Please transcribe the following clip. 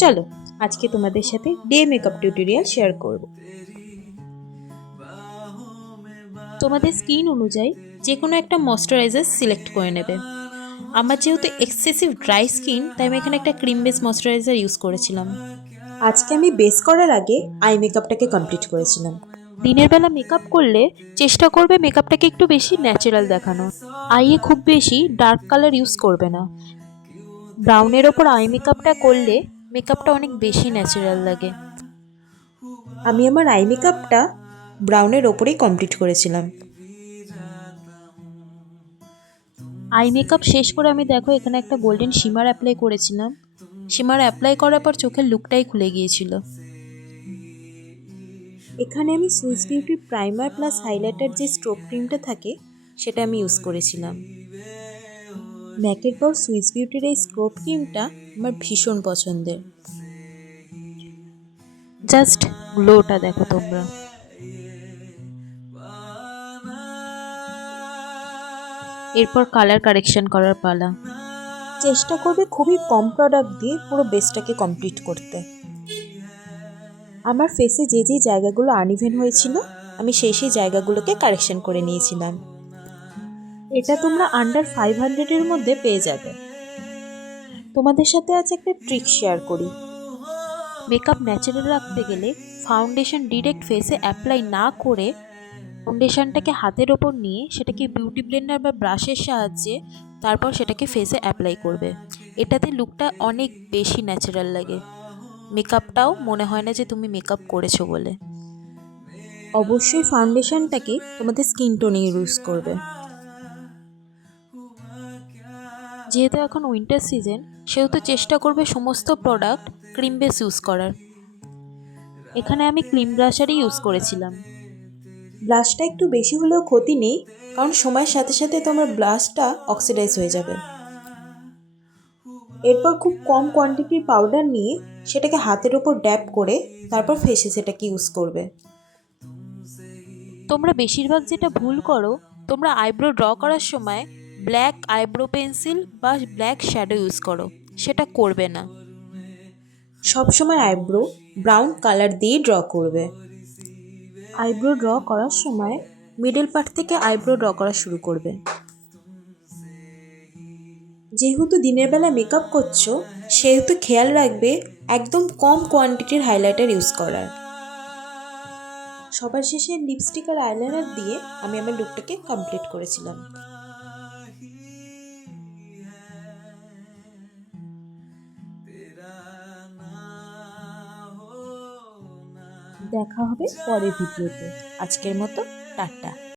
চলো আজকে তোমাদের সাথে ডে মেকআপ টিউটোরিয়াল শেয়ার করব। তোমাদের স্কিন অনুযায়ী যে কোনো একটা ময়শ্চারাইজার সিলেক্ট করে নেবে। আমার যেহেতু এক্সেসিভ ড্রাই স্কিন, তাই আমি এখানে একটা ক্রিম বেস ময়শ্চারাইজার ইউজ করেছিলাম। আজকে আমি বেস করার আগে আই মেকআপটাকে কমপ্লিট করেছিলাম। দিনের বেলা মেকআপ করলে চেষ্টা করবে মেকআপটাকে একটু বেশি ন্যাচারাল দেখানো। আইয়ে খুব বেশি ডার্ক কালার ইউজ করবে না। ব্রাউনের ওপর আই মেকআপটা করলে মেকআপটা অনেক বেশি ন্যাচারাল লাগে। আমি আমার আই মেকআপটা ব্রাউনের ওপরেই কমপ্লিট করেছিলাম। আই মেকআপ শেষ করে আমি দেখো এখানে একটা গোল্ডেন শিমার অ্যাপ্লাই করেছিলাম। শিমার অ্যাপ্লাই করার পর চোখের লুকটাই খুলে গিয়েছিল। এখানে আমি Swiss beauty primer plus highlighter যে স্ট্রোব ক্রিমটা থাকে সেটা আমি ইউজ করেছিলাম। ম্যাকের পর সুইস বিউটির এই স্ট্রোব ক্রিমটা আমার ভীষণ পছন্দের। জাস্ট গ্লোটা দেখো তোমরা। এরপর কালার কারেকশন করার পালা। চেষ্টা করবে খুবই কম প্রোডাক্ট দিয়ে পুরো বেসটাকে কমপ্লিট করতে। আমার ফেসে যে যে জায়গাগুলো আনইভেন হয়েছিল আমি সেই জায়গাগুলোকে কারেকশন করে নিয়েছিলাম। এটা তোমরা আন্ডার 500-এর মধ্যে পেয়ে যাবে। তোমাদের সাথে আজ একটা ট্রিক শেয়ার করি। মেকআপ ন্যাচারাল রাখতে গেলে ফাউন্ডেশন ডিরেক্ট ফেসে অ্যাপ্লাই না করে ফাউন্ডেশনটাকে হাতের ওপর নিয়ে সেটাকে বিউটি ব্লেন্ডার বা ব্রাশের সাহায্যে তারপর সেটাকে ফেসে অ্যাপ্লাই করবে। এটাতে লুকটা অনেক বেশি ন্যাচারাল লাগে। মেকআপটাও মনে হয় না যে তুমি মেকআপ করেছো বলে। অবশ্যই ফাউন্ডেশনটাকে তোমাদের স্কিন টোনে ইউজ করবে। যেহেতু এখন উইন্টার সিজন, সেহেতু চেষ্টা করবে সমস্ত প্রোডাক্ট ক্রিম বেস ইউজ করার। এখানে আমি ক্রিম ব্রাশারই ইউজ করেছিলাম। ব্লাশটা একটু বেশি হলেও ক্ষতি নেই, কারণ সময়ের সাথে সাথে তোমার ব্লাশটা অক্সিডাইজ হয়ে যাবে। এরপর খুব কম কোয়ান্টিটির পাউডার নিয়ে সেটাকে হাতের ওপর ড্যাব করে তারপর ফেসে সেটাকে ইউজ করবে। তোমরা বেশিরভাগ যেটা ভুল করো, তোমরা আইব্রো ড্র করার সময় ব্ল্যাক আইব্রো পেন্সিল বা ব্ল্যাক শ্যাডো ইউজ করো। সেটা করবে না। সবসময় আইব্রো ব্রাউন কালার দিয়ে ড্র করবে। আইব্রো ড্র করার সময় মিডল পার্ট থেকে আইব্রো ড্র করা শুরু করবে। যেহেতু দিনের বেলা মেকআপ করছো, সেহেতু খেয়াল রাখবে একদম কম কোয়ান্টিটির হাইলাইটার ইউজ করার। সবার শেষে লিপস্টিক আর আইলাইনার দিয়ে আমি আমার লুকটাকে কমপ্লিট করেছিলাম। দেখা হবে পরের ভিডিওতে। আজকের মতো টাটা।